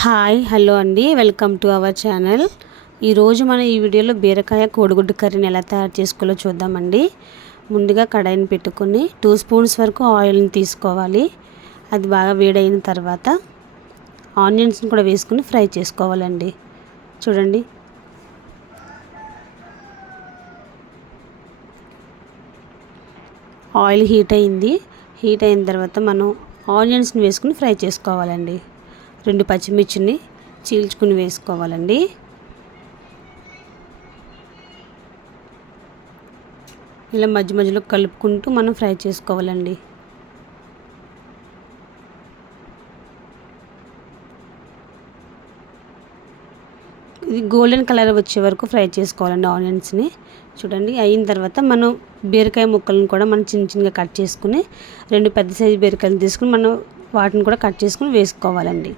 Hi hello అండి. Welcome to our channel. ఈరోజు మనం ఈ వీడియోలో బీరకాయ కోడిగుడ్డు కర్రీని ఎలా తయారు చేసుకోవాలో చూద్దామండి. ముందుగా కడాయిని పెట్టుకుని టూ స్పూన్స్ వరకు ఆయిల్ని తీసుకోవాలి. అది బాగా వేడైన తర్వాత ఆనియన్స్ని కూడా వేసుకుని ఫ్రై చేసుకోవాలండి. చూడండి. ఆయిల్ హీట్ అయింది. హీట్ అయిన తర్వాత మనం ఆనియన్స్ని వేసుకుని ఫ్రై చేసుకోవాలండి. రెండు పచ్చిమిర్చిని చీల్చుకుని వేసుకోవాలండి. ఇలా మధ్య మధ్యలో కలుపుకుంటూ మనం ఫ్రై చేసుకోవాలండి. ఇది గోల్డెన్ కలర్ వచ్చే వరకు ఫ్రై చేసుకోవాలండి ఆనియన్స్ని. చూడండి అయిన తర్వాత మనం బీరకాయ ముక్కలను కూడా మనం చిన్న చిన్నగా కట్ చేసుకుని రెండు పెద్ద సైజు బీరకాయలు తీసుకుని మనం వాటిని కూడా కట్ చేసుకుని వేసుకోవాలండి.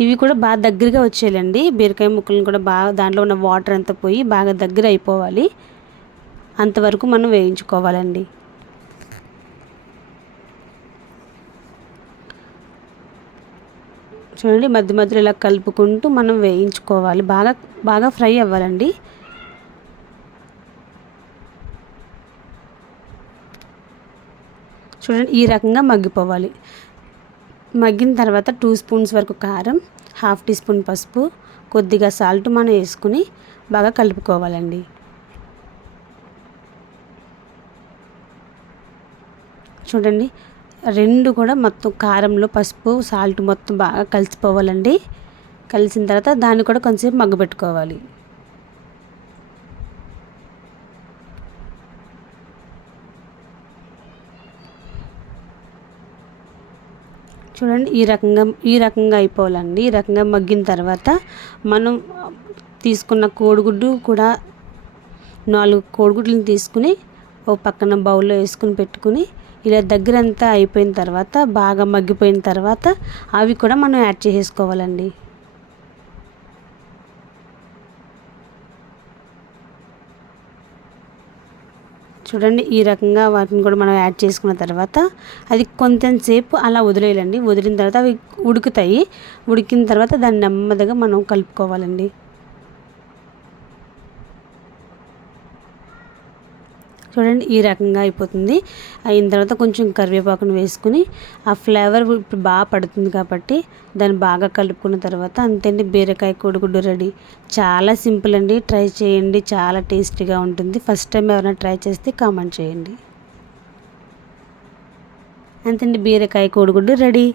ఇవి కూడా బాగా దగ్గరగా వచ్చేయాలండి. బీరకాయ ముక్కలను కూడా బాగా దాంట్లో ఉన్న వాటర్ అంతా పోయి బాగా దగ్గర అయిపోవాలి. అంతవరకు మనం వేయించుకోవాలండి. చూడండి మధ్య మధ్యలో ఇలా కలుపుకుంటూ మనం వేయించుకోవాలి. బాగా బాగా ఫ్రై అవ్వాలండి. చూడండి ఈ రకంగా మగ్గిపోవాలి. మగ్గిన తర్వాత టూ స్పూన్స్ వరకు కారం హాఫ్ టీ స్పూన్ పసుపు కొద్దిగా సాల్ట్ మనం వేసుకుని బాగా కలుపుకోవాలండి. చూడండి రెండు కూడా మొత్తం కారంలో పసుపు సాల్ట్ మొత్తం బాగా కలిసిపోవాలండి. కలిసిన తర్వాత దాన్ని కూడా కొంచెంసేపు మగ్గబెట్టుకోవాలి. చూడండి ఈ రకంగా ఈ రకంగా అయిపోవాలండి. ఈ రకంగా మగ్గిన తర్వాత మనం తీసుకున్న కోడిగుడ్డు కూడా నాలుగు కోడిగుడ్లను తీసుకుని ఓ పక్కన బౌల్లో వేసుకుని పెట్టుకుని ఇలా దగ్గరంతా అయిపోయిన తర్వాత బాగా మగ్గిపోయిన తర్వాత అవి కూడా మనం యాడ్ చేసేసుకోవాలండి. చూడండి ఈ రకంగా వాటిని కూడా మనం యాడ్ చేసుకున్న తర్వాత అది కొంచెంసేపు అలా వదిలేయాలండి. వదిలిన తర్వాత అవి ఉడుకుతాయి. ఉడికిన తర్వాత దాన్ని నెమ్మదిగా మనం కలుపుకోవాలండి. చూడండి ఈ రకంగా అయిపోతుంది. అయిన తర్వాత కొంచెం కరివేపాకును వేసుకుని ఆ ఫ్లేవర్ ఇప్పుడు బాగా పడుతుంది కాబట్టి దాన్ని బాగా కలుపుకున్న తర్వాత అంతేండి బీరకాయ కోడిగుడ్డు రెడీ. చాలా సింపుల్ అండి ట్రై చేయండి చాలా టేస్టీగా ఉంటుంది. ఫస్ట్ టైం ఎవరైనా ట్రై చేస్తే కామెంట్ చేయండి. అంతేండి బీరకాయ కోడిగుడ్డు రెడీ.